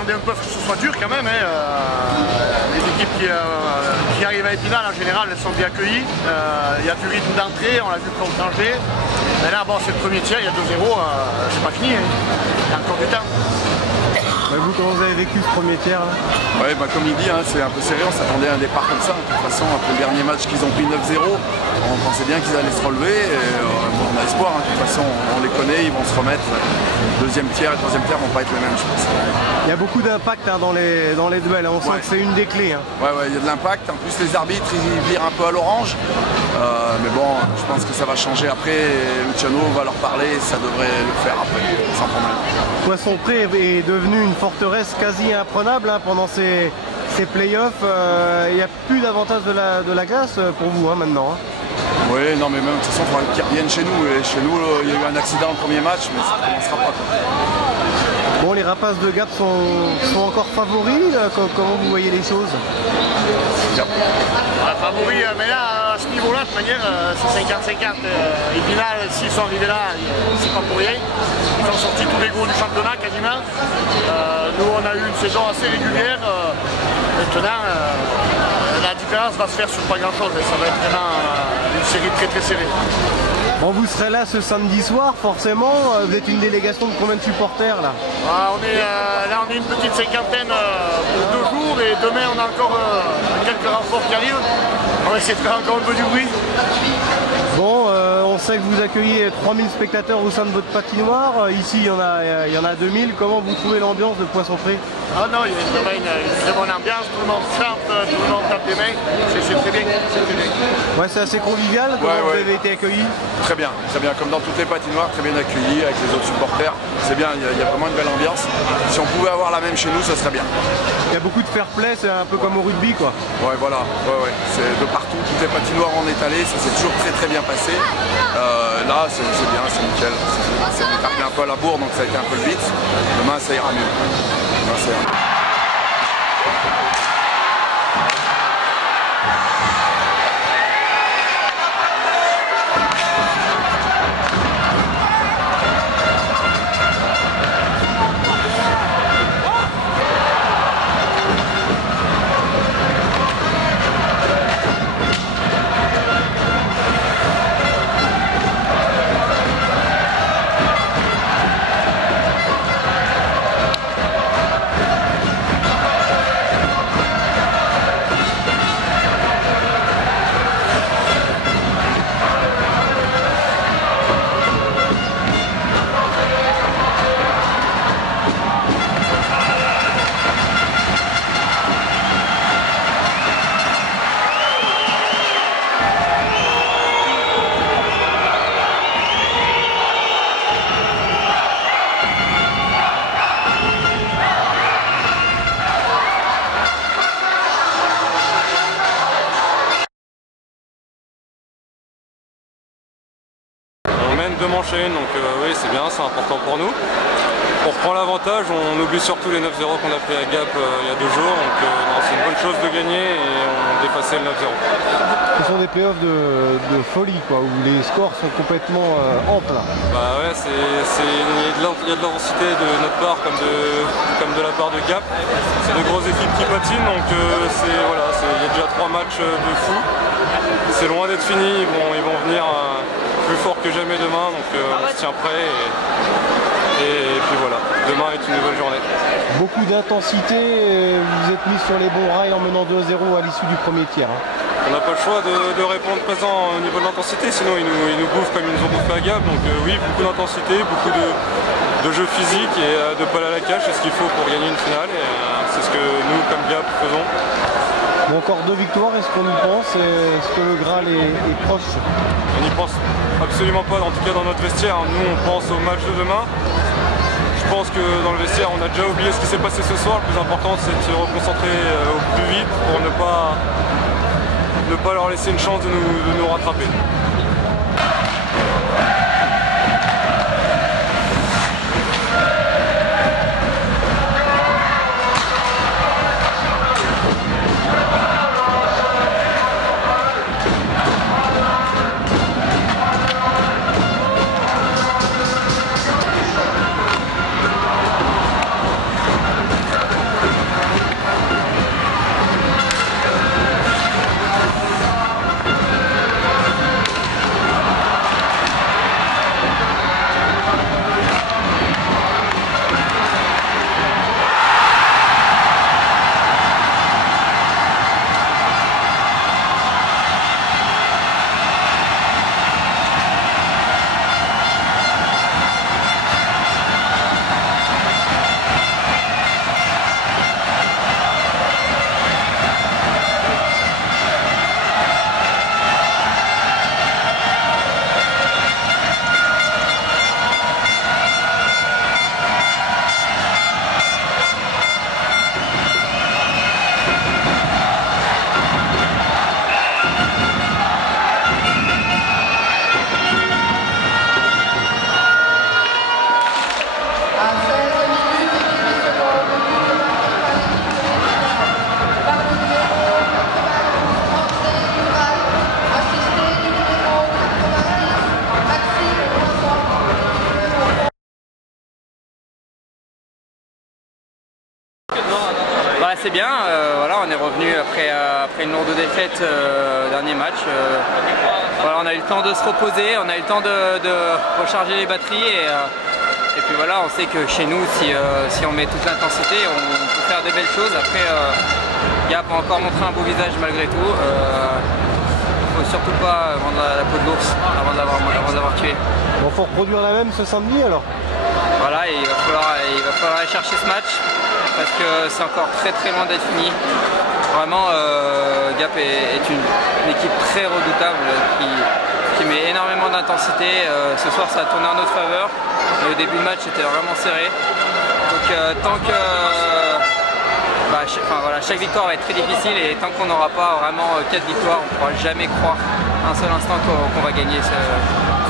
s'attendait un peu à ce que ce soit dur quand même. Hein. Les équipes qui arrivent à Épinal, en général, elles sont bien accueillies. Il y a du rythme d'entrée, on l'a vu contre Angers. Mais là, bon, c'est le premier tiers, il y a 2-0, c'est pas fini. Hein. Il y a encore du temps. Vous, comment vous avez vécu ce premier tiers là? Ouais, comme il dit, hein, c'est un peu serré, on s'attendait à un départ comme ça. De toute façon, après le dernier match qu'ils ont pris 9-0, on pensait bien qu'ils allaient se relever. Et, bon, on a espoir, hein. De toute façon, on les connaît, ils vont se remettre. Deuxième tiers et troisième tiers vont pas être les mêmes, je pense. Il y a beaucoup d'impact hein, dans les duels, on sent que c'est une des clés. Hein. Ouais, il y a de l'impact. En plus, les arbitres, ils virent un peu à l'orange. Mais bon, je pense que ça va changer après. Luciano va leur parler, ça devrait le faire après, sans problème. Poisson-Pré est devenu une forteresse quasi imprenable hein, pendant ces playoffs. Il n'y a plus d'avantage de la glace pour vous hein, maintenant. Hein. Oui, non, mais même de toute façon, il faudra qu'ils reviennent chez nous. Et chez nous, il y a eu un accident au premier match, mais ça ne commencera pas. Quoi. Bon, les Rapaces de Gap sont encore favoris. Comment vous voyez les choses? Favoris, mais là, à ce niveau-là, de toute manière, c'est 50-50. Épinal, s'ils sont arrivés là, c'est pas pour rien. Ils ont sorti tous les gros du championnat quasiment. Nous, on a eu une saison assez régulière. Maintenant, la différence va se faire sur pas grand-chose. Ça va être vraiment une série très très serrée. Bon, vous serez là ce samedi soir, forcément. Vous êtes une délégation de combien de supporters là? On est une petite cinquantaine pour 2 jours et demain on a encore quelques renforts qui arrivent. On va essayer de faire encore un peu du bruit. Bon, on sait que vous accueillez 3000 spectateurs au sein de votre patinoire. Ici, il y en a 2000. Comment vous trouvez l'ambiance de Poisson-Pré? Ah non, il y a vraiment une très bonne ambiance. Tout le monde chante, tout le monde tape des mains. C'est très bien. Ouais, c'est assez convivial. Comment vous avez été accueillis? Très bien, comme dans toutes les patinoires, très bien accueillis avec les autres supporters. C'est bien, il y a vraiment une belle ambiance. Si on pouvait avoir la même chez nous, ça serait bien. Il y a beaucoup de fair play, c'est un peu comme au rugby quoi. Ouais, voilà, c'est de partout, toutes les patinoires en étalé, ça s'est toujours très bien passé. Là, c'est bien, c'est nickel. C'est tapé un peu à la bourre, donc ça a été un peu le beat. Demain, ça ira mieux. Demain, ça ira. De manche à une, donc oui c'est bien, c'est important pour nous. On reprend l'avantage, on oublie surtout les 9-0 qu'on a pris à Gap il y a 2 jours, donc c'est une bonne chose de gagner et on dépassait le 9-0. Ce sont des playoffs de folie quoi, où les scores sont complètement amples. Bah ouais, il y a de l'intensité de notre part comme de la part de Gap. C'est de grosses équipes qui patinent, donc il y a déjà 3 matchs de fou. C'est loin d'être fini, ils vont venir plus fort que jamais demain, donc on se tient prêt et puis voilà, demain est une nouvelle journée. Beaucoup d'intensité, vous êtes mis sur les bons rails en menant 2-0 à l'issue du premier tiers. Hein. On n'a pas le choix de répondre présent au niveau de l'intensité, sinon ils nous bouffent comme ils nous ont bouffé à Gap, donc oui, beaucoup d'intensité, beaucoup de jeu physique et de balle à la cache, c'est ce qu'il faut pour gagner une finale et c'est ce que nous comme Gap faisons. Bon, encore 2 victoires, est-ce qu'on y pense? Est-ce que le Graal est proche? On n'y pense absolument pas, en tout cas dans notre vestiaire. Nous on pense au match de demain. Je pense que dans le vestiaire on a déjà oublié ce qui s'est passé ce soir. Le plus important c'est de se reconcentrer au plus vite pour ne pas leur laisser une chance de nous rattraper. assez bien. Voilà, on est revenu après une lourde défaite dernier match. Voilà, on a eu le temps de se reposer, on a eu le temps de recharger les batteries et puis voilà, on sait que chez nous, si on met toute l'intensité, on peut faire des belles choses. Après, Gap a encore montré un beau visage malgré tout. Il ne faut surtout pas vendre la peau de l'ours avant de l'avoir tué. Bon, faut reproduire la même ce samedi alors. Voilà, et il va falloir aller chercher ce match parce que c'est encore très loin d'être fini. Vraiment, Gap est une équipe très redoutable qui met énormément d'intensité. Ce soir, ça a tourné en notre faveur. Le début de match était vraiment serré. Donc, tant que chaque victoire va être très difficile et tant qu'on n'aura pas vraiment 4 victoires, on ne pourra jamais croire un seul instant qu'on va gagner ce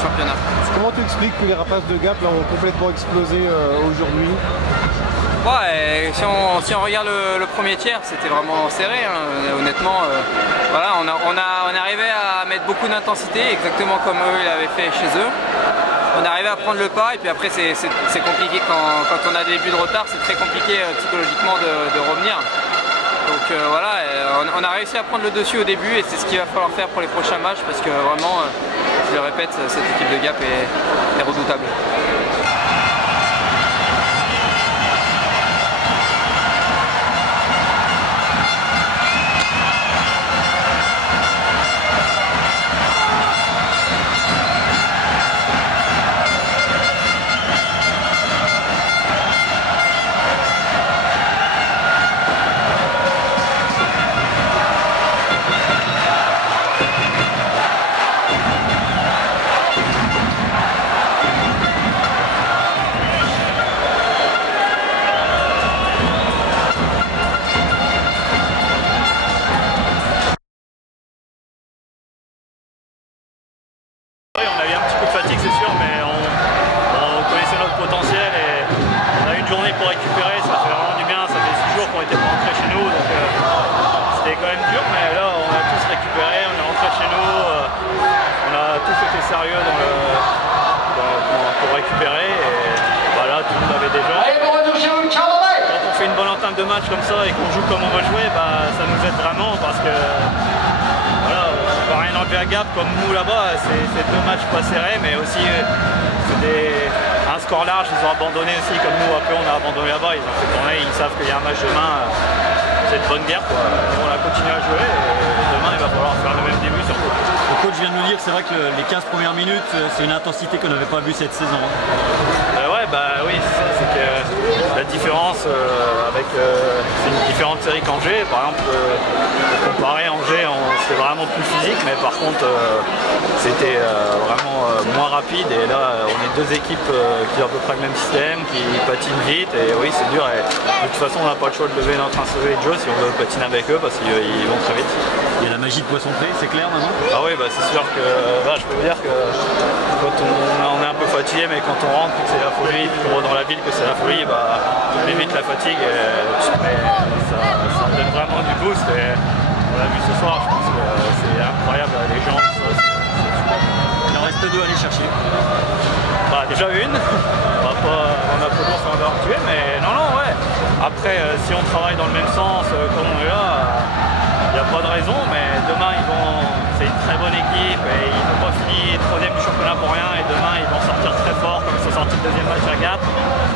championnat. Comment tu expliques que les rapaces de Gap là, ont complètement explosé aujourd'hui? Ouais, si on regarde le premier tiers, c'était vraiment serré, hein. Honnêtement, voilà, on arrivait à mettre beaucoup d'intensité, exactement comme eux ils l'avaient fait chez eux. On arrivait à prendre le pas et puis après c'est compliqué quand on a des buts de retard, c'est très compliqué psychologiquement de revenir. Donc voilà, on a réussi à prendre le dessus au début et c'est ce qu'il va falloir faire pour les prochains matchs parce que vraiment, je le répète, cette équipe de Gap est redoutable. Pour récupérer, ça fait vraiment du bien, ça fait 6 jours qu'on n'était pas rentrés chez nous, donc c'était quand même dur, mais là on a tous récupéré, on est rentrés chez nous, on a tous été sérieux pour récupérer, et voilà, tout le monde avait des gens. Quand on fait une bonne entame de match comme ça et qu'on joue comme on veut jouer, ça nous aide vraiment parce que voilà, on ne va rien enlever à Gap comme nous là-bas, c'est 2 matchs pas serrés, mais aussi un score large, ils ont abandonné aussi comme nous, après on a abandonné là-bas, ils ont fait tourner, ils savent qu'il y a un match demain, c'est une bonne guerre quoi. On a continué à jouer et demain il va falloir faire le même début surtout. Le coach vient de nous dire que c'est vrai que les 15 premières minutes, c'est une intensité qu'on n'avait pas vue cette saison. Oui, c'est que la différence c'est une différente série qu'Angers. Par exemple, comparé à Angers, c'était vraiment plus physique, mais par contre c'était vraiment moins rapide. Et là, on est 2 équipes qui ont à peu près le même système, qui patinent vite. Et oui, c'est dur. Et de toute façon, on n'a pas le choix de lever notre insécurité de jeu si on veut patiner avec eux parce qu'ils vont très vite. Il y a la magie de Poisson-Pré, c'est clair maintenant? Ah oui, c'est sûr que je peux vous dire que quand on est un peu fatigué, mais quand on rentre, que c'est la folie, puis qu'on va dans la ville, que c'est la folie, on évite la fatigue, mais ça donne vraiment du boost. Et on l'a vu ce soir, je pense que c'est incroyable, les gens, Il en reste 2 à aller chercher. Déjà une, on a peu d'ours à en tuer, mais non, ouais. Après, si on travaille dans le même sens, comme on est là, il n'y a pas de raison, mais demain c'est une très bonne équipe et ils n'ont pas fini 3e du championnat pour rien et demain ils vont sortir très fort comme ils sont sortis le 2e match à Gap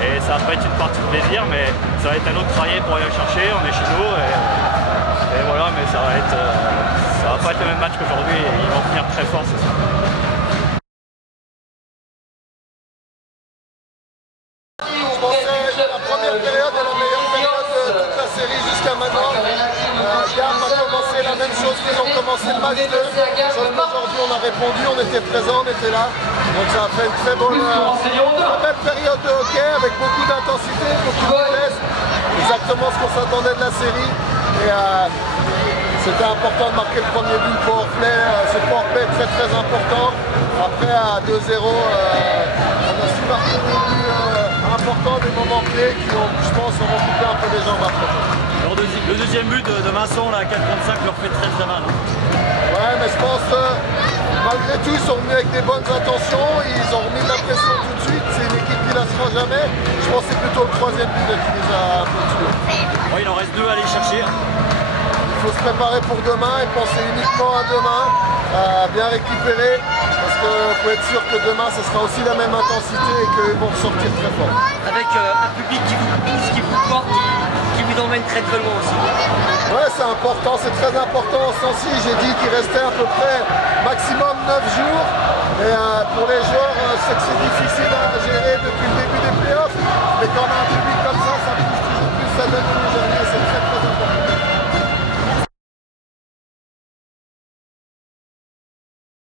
et ça va pas être une partie de plaisir mais ça va être un autre travail pour aller le chercher, on est chez nous et voilà, mais ça va pas être le même match qu'aujourd'hui et ils vont finir très fort, c'est ça. Je pensais que la première période est la meilleure période de toute la série jusqu'à maintenant. Gap a commencé la même chose qu'ils ont commencé le match 2. Sauf qu'aujourd'hui on a répondu, on était présents, on était là. Donc ça a fait une très belle période de hockey avec beaucoup d'intensité, beaucoup de vitesse. Exactement ce qu'on s'attendait de la série. Et c'était important de marquer le premier but, le powerplay. Ce powerplay est très important. Après à 2-0, on a su marquer des buts importants, des moments clés qui ont, je pense, auront coupé un peu les jambes après. Alors, le 2e but de Vincent, là, à 4,35 leur fait très mal. Hein. Ouais, mais je pense malgré tout, ils sont venus avec des bonnes intentions, ils ont remis de la pression tout de suite, c'est une équipe qui ne lâchera jamais. Je je pense que c'est plutôt le troisième but qui nous a un peu tués. Bon, il en reste 2 à aller chercher. Il faut se préparer pour demain et penser uniquement à demain, à bien récupérer, parce qu'il faut être sûr que demain ce sera aussi la même intensité et qu'ils vont ressortir très fort. Avec un public qui vous pousse, qui vous porte, qui vous emmène très très loin aussi. Ouais, c'est important, c'est très important. Aussi, j'ai dit qu'il restait à peu près maximum 9 jours. Et pour les joueurs, c'est que c'est difficile à gérer depuis le